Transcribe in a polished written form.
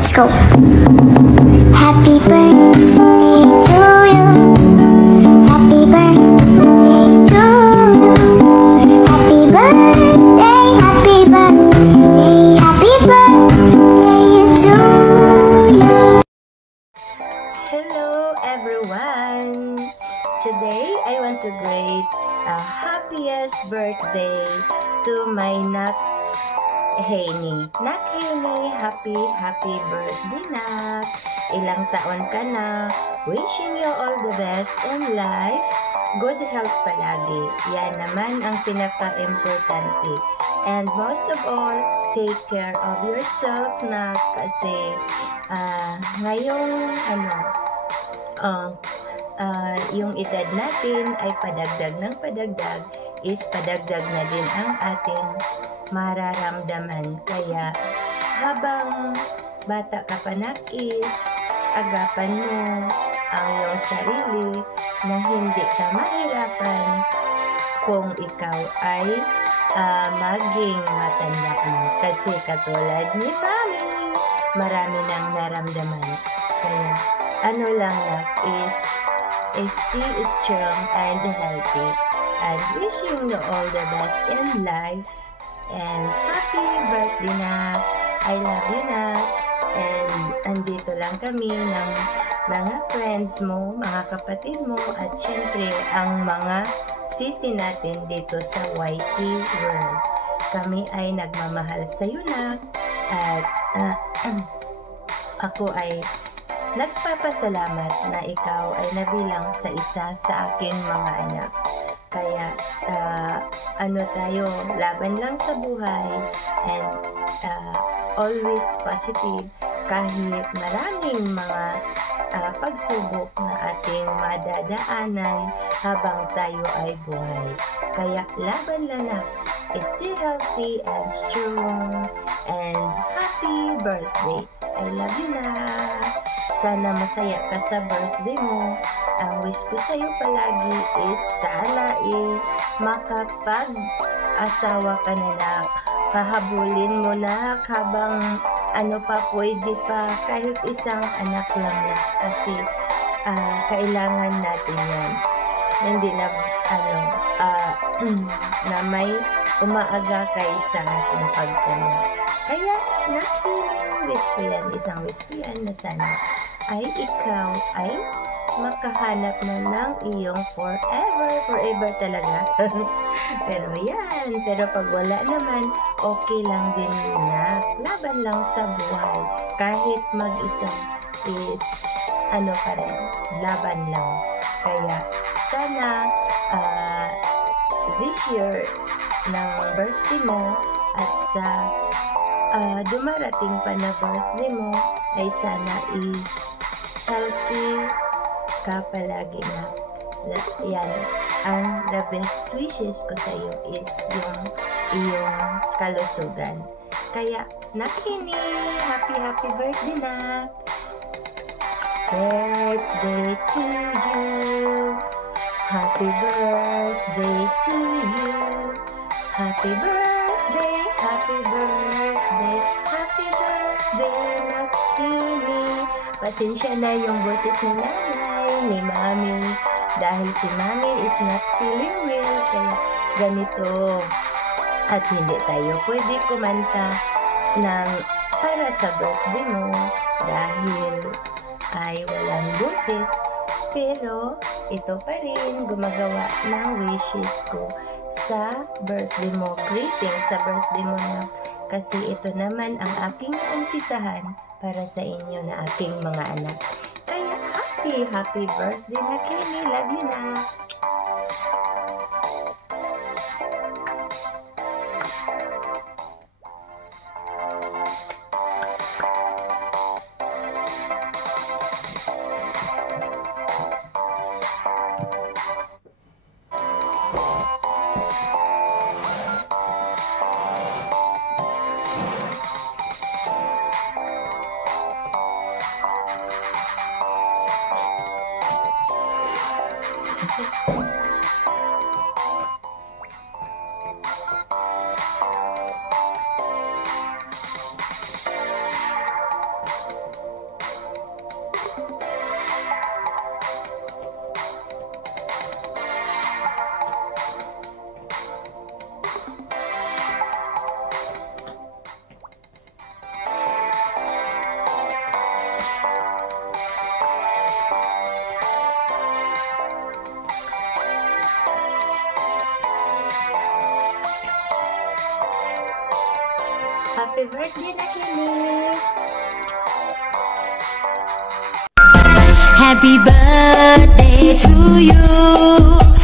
Let's go. Happy birthday to you. Happy birthday to you. Happy birthday, happy birthday, happy birthday to you. Hello everyone! Today I want to greet a happiest birthday to my Nak Haney. Nak Haney, happy birthday Nak! Ilang taon ka na? Wishing you all the best in life. Good health palagi. Yan naman ang pinaka-importante. And most of all, take care of yourself na kasi ngayong yung edad natin ay padagdag ng padagdag is padagdag na din ang ating mararamdaman. Kaya habang bata ka pa nak is agapan mo ang iyong sarili na hindi ka mahirapan kung ikaw ay maging matanda na. Kasi katulad ni Mami, marami nang naramdaman. Kaya ano lang nak is stay strong and healthy. And wishing you all the best in life. And happy birthday na. I love you na. And andito lang kami ng mga friends mo, mga kapatid mo, at syempre ang mga sisi natin dito sa YT World. Kami ay nagmamahal sa iyo na. At ako ay nagpapasalamat na ikaw ay nabilang sa isa sa aking mga anak. Kaya tayo, laban lang sa buhay and always positive kahit maraming mga pagsubok na ating madadaanan habang tayo ay buhay. Kaya laban lang na, stay healthy and strong and happy birthday. I love you na. Sana masaya ka sa birthday mo. Ang wish ko sa'yo palagi is sana makapag-asawa ka na nak. Kahabulin mo na habang pwede pa kahit isang anak lang na. Kasi kailangan natin yan. Hindi na na may umaaga kay sa ating pagtanong. Kaya wish ko yan, isang wish ko yan na sana ay ikaw ay makahanap na ng iyong forever talaga. Pero pag wala naman, okay lang din na. Laban lang sa buhay. Kahit mag-isa is pa rin, laban lang. Kaya sana this year ng birthday mo at sa dumarating pa na birthday mo ay sana is healthy ka palagi na. Yan, ang the best wishes ko sa iyo is yung iyong kalusugan. Kaya, Nakini, happy birthday na! Birthday to you! Happy birthday to you! Happy birthday, happy birthday, happy birthday, Nakini! Pasensya na yung boses ni nanay, ni mami, dahil si mami is not feeling well, kaya ganito. At hindi tayo pwede kumanta para sa birthday mo dahil ay walang boses. Pero ito pa rin gumagawa ng wishes ko sa birthday mo, greeting sa birthday mo na. Kasi ito naman ang aking umpisahan para sa inyo na aking mga anak. Kaya happy birthday na Kenny. Love you na. Happy birthday na Kimi! Happy birthday to you.